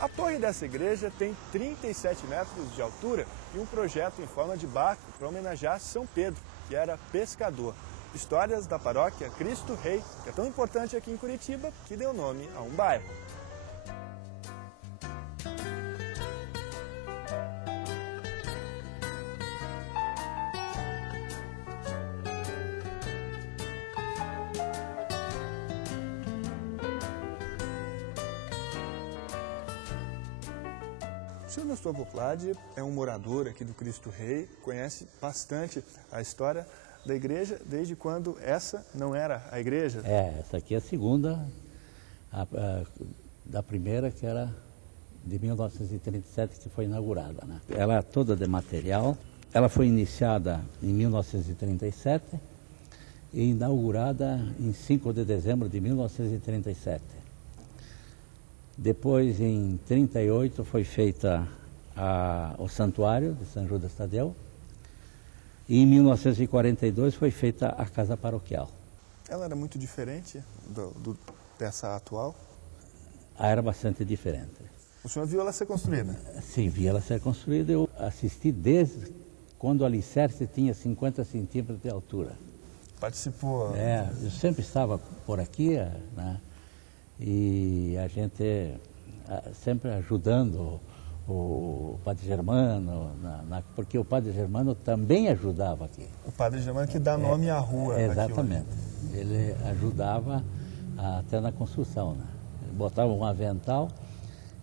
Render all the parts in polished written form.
A torre dessa igreja tem 37 metros de altura e um projeto em forma de barco para homenagear São Pedro, que era pescador. Histórias da paróquia Cristo Rei, que é tão importante aqui em Curitiba, que deu nome a um bairro. O senhor Nestor Voplade é um morador aqui do Cristo Rei, conhece bastante a história da igreja desde quando essa não era a igreja. Essa aqui é a segunda, da primeira que era de 1937 que foi inaugurada, né? Ela é toda de material, ela foi iniciada em 1937 e inaugurada em 5 de dezembro de 1937. Depois, em 1938, foi feita o santuário de São Judas Tadeu. E em 1942 foi feita a casa paroquial. Ela era muito diferente dessa atual? Era bastante diferente. O senhor viu ela ser construída? Sim, vi ela ser construída. Eu assisti desde quando o alicerce tinha 50 centímetros de altura. Participou? Eu sempre estava por aqui, né? E a gente sempre ajudando o Padre Germano, porque o Padre Germano também ajudava aqui. O Padre Germano que dá nome à rua. Exatamente. Ele ajudava até na construção, né? Ele botava um avental,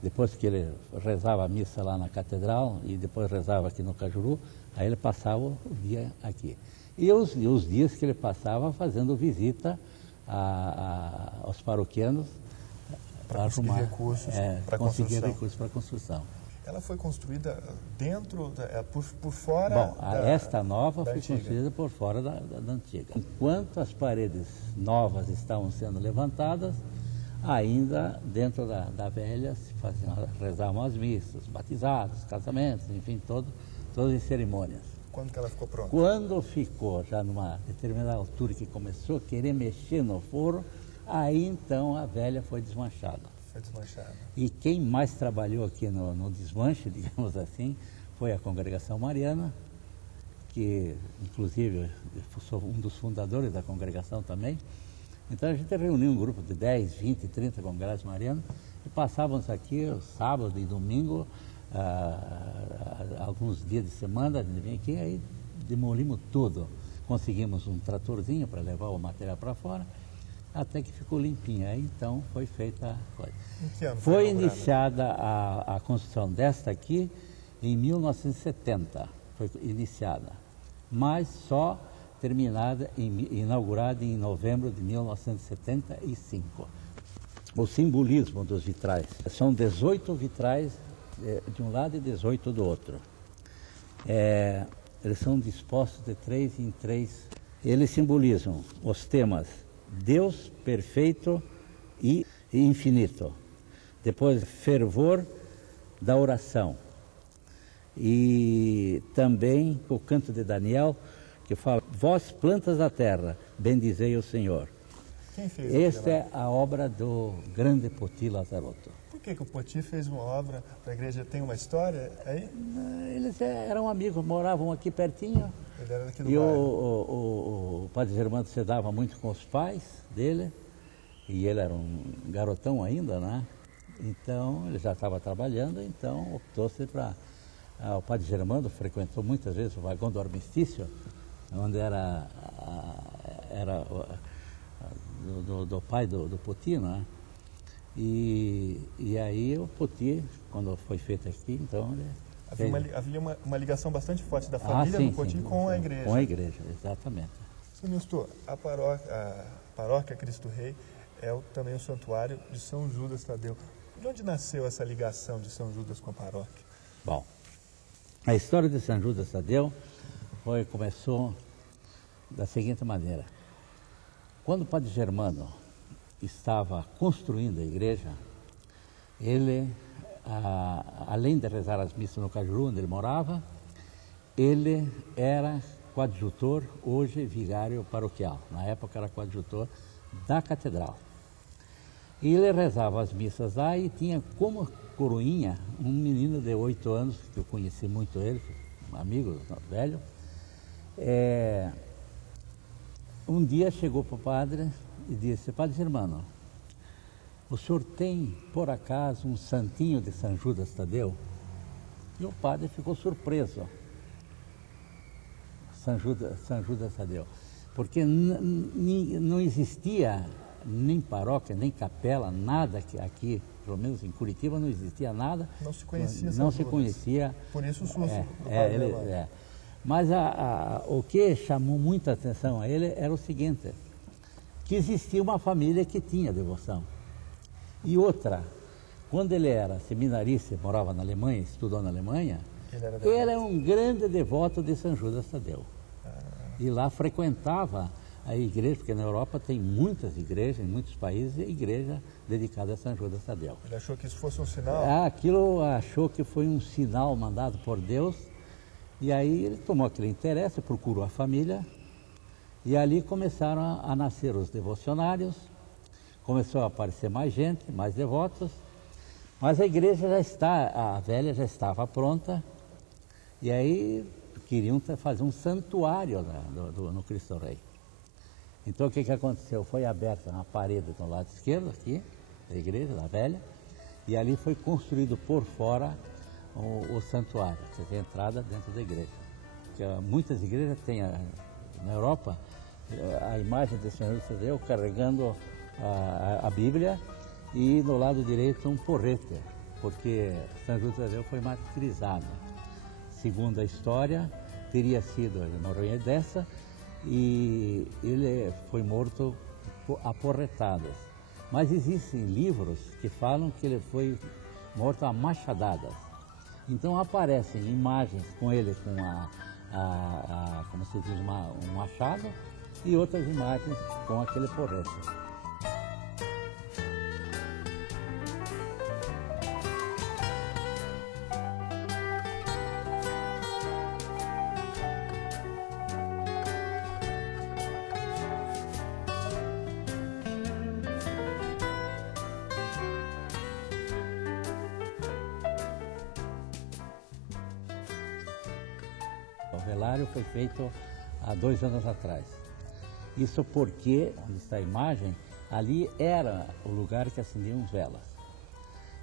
depois que ele rezava a missa lá na catedral e depois rezava aqui no Cajuru, aí ele passava o dia aqui. E os dias que ele passava fazendo visita aos paroquianos, para conseguir recursos para construção. construção. Ela foi construída dentro, por fora? Bom, esta nova foi construída por fora da antiga. Enquanto as paredes novas estavam sendo levantadas, ainda dentro da velha se rezavam as missas, batizados, casamentos, enfim, todas as cerimônias. Quando que ela ficou pronta? Quando ficou já numa determinada altura que começou a querer mexer no forro, aí então a velha foi desmanchada. Foi desmanchada. E quem mais trabalhou aqui no desmanche, digamos assim, foi a Congregação Mariana, que inclusive sou um dos fundadores da congregação também. Então a gente reuniu um grupo de 10, 20, 30 congregações marianas e passávamos aqui sábado e domingo, alguns dias de semana, a gente vinha aqui, aí demolimos tudo. Conseguimos um tratorzinho para levar o material para fora, até que ficou limpinha. Aí então foi feita a coisa. Em que ano foi iniciada a construção desta aqui em 1970, foi iniciada, mas só terminada, inaugurada em novembro de 1975. O simbolismo dos vitrais, são 18 vitrais de um lado e 18 do outro. Eles são dispostos de 3 em 3. Eles simbolizam os temas Deus perfeito e infinito. Depois, fervor da oração. E também o canto de Daniel, que fala, vós plantas da terra, bendizei o Senhor. Quem fez Esta é a obra do grande Poti Lazarotto. Por que o Poti fez uma obra para a igreja? Tem uma história aí? Eles eram amigos, moravam aqui pertinho. Ele era daqui do e bairro. o Padre Germano se dava muito com os pais dele, e ele era um garotão ainda, né? Então, ele já estava trabalhando, então optou-se para... o Padre Germano frequentou muitas vezes o vagão do armistício, onde era do pai do Poti, né? E aí o Poti, quando foi feito aqui, então ele... Havia uma ligação bastante forte da família do Poti com a igreja. Com a igreja, exatamente. Sr. Nestor, a paróquia Cristo Rei é também o santuário de São Judas Tadeu. De onde nasceu essa ligação de São Judas com a paróquia? Bom, a história de São Judas Tadeu começou da seguinte maneira. Quando o Padre Germano estava construindo a igreja, ele, além de rezar as missas no Cajuru, onde ele morava, ele era coadjutor, hoje vigário paroquial. Na época era coadjutor da catedral. E ele rezava as missas lá e tinha como coroinha, um menino de 8 anos, que eu conheci muito ele, um amigo velho. Um dia chegou para o padre e disse: Padre Germano, o senhor tem, por acaso, um santinho de São Judas Tadeu? E o padre ficou surpreso. São Judas Tadeu. Porque não existia nem paróquia, nem capela, nada que aqui, pelo menos em Curitiba, não existia nada. Não se conhecia Não se conhecia. Por isso o susto. Mas o que chamou muita atenção a ele era o seguinte, que existia uma família que tinha devoção. E outra, quando ele era seminarista, morava na Alemanha, estudou na Alemanha, ele era um grande devoto de São Judas Tadeu. E lá frequentava a igreja, porque na Europa tem muitas igrejas, em muitos países, igreja dedicada a São Judas Tadeu. Ele achou que isso fosse um sinal? Aquilo achou que foi um sinal mandado por Deus, e aí ele tomou aquele interesse, procurou a família, e ali começaram a nascer os devocionários, começou a aparecer mais gente, mais devotos, mas a igreja a velha já estava pronta, e aí queriam fazer um santuário no Cristo Rei. Então o que aconteceu? Foi aberta uma parede do lado esquerdo aqui, da igreja, da velha, e ali foi construído por fora o santuário, quer dizer, a entrada dentro da igreja. Porque muitas igrejas têm, na Europa, a imagem do Senhor Tadeu carregando a Bíblia e no lado direito um porrete, porque São Judas Tadeu foi martirizado. Segundo a história, teria sido, ele morreu em Edessa e ele foi morto a porretadas. Mas existem livros que falam que ele foi morto a machadadas. Então aparecem imagens com ele com como se diz, um machado e outras imagens com aquele porrete. O velário foi feito há 2 anos atrás. Isso porque, onde está a imagem, ali era o lugar que acendiam velas.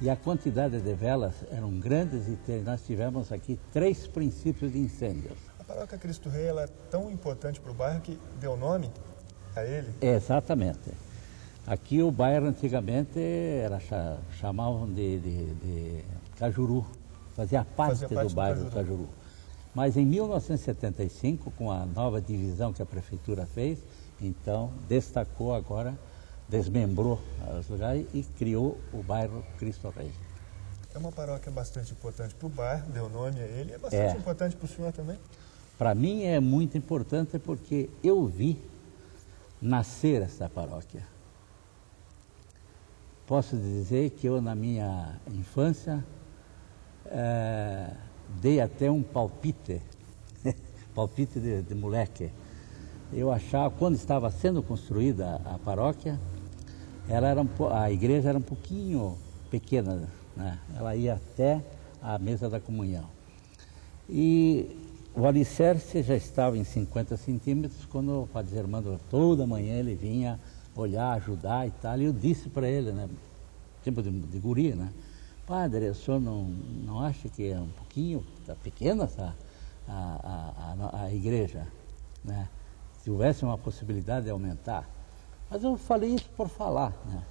E a quantidade de velas eram grandes e nós tivemos aqui 3 princípios de incêndios. A paróquia Cristo Rei ela é tão importante para o bairro que deu nome a ele? Exatamente. Aqui o bairro antigamente chamavam de Cajuru, fazia parte do bairro do Cajuru. Mas em 1975, com a nova divisão que a prefeitura fez, então destacou agora, desmembrou os lugares e criou o bairro Cristo Rei. É uma paróquia bastante importante para o bairro, deu nome a ele, é bastante importante para o senhor também? Para mim é muito importante porque eu vi nascer essa paróquia. Posso dizer que eu, na minha infância, dei até um palpite, palpite de moleque. Eu achava, quando estava sendo construída a paróquia, a igreja era um pouquinho pequena, né? Ela ia até a mesa da comunhão. E o alicerce já estava em 50 centímetros, quando o Padre Germano, toda manhã ele vinha olhar, ajudar e tal, e eu disse para ele, né, tempo de guri, né, Padre, o senhor não acha que é um pouquinho pequena a igreja, né? Se houvesse uma possibilidade de aumentar. Mas eu falei isso por falar, né?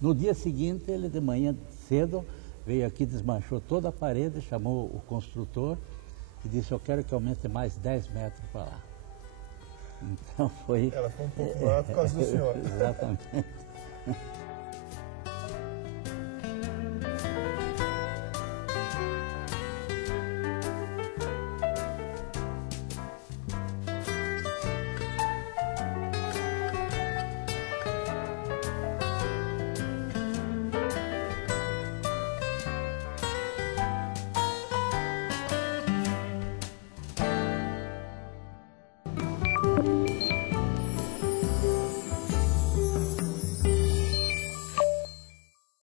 No dia seguinte, ele de manhã cedo veio aqui, desmanchou toda a parede, chamou o construtor e disse: eu quero que aumente mais 10 metros para lá. Então foi... Ela foi um pouco maior por causa do senhor. Exatamente.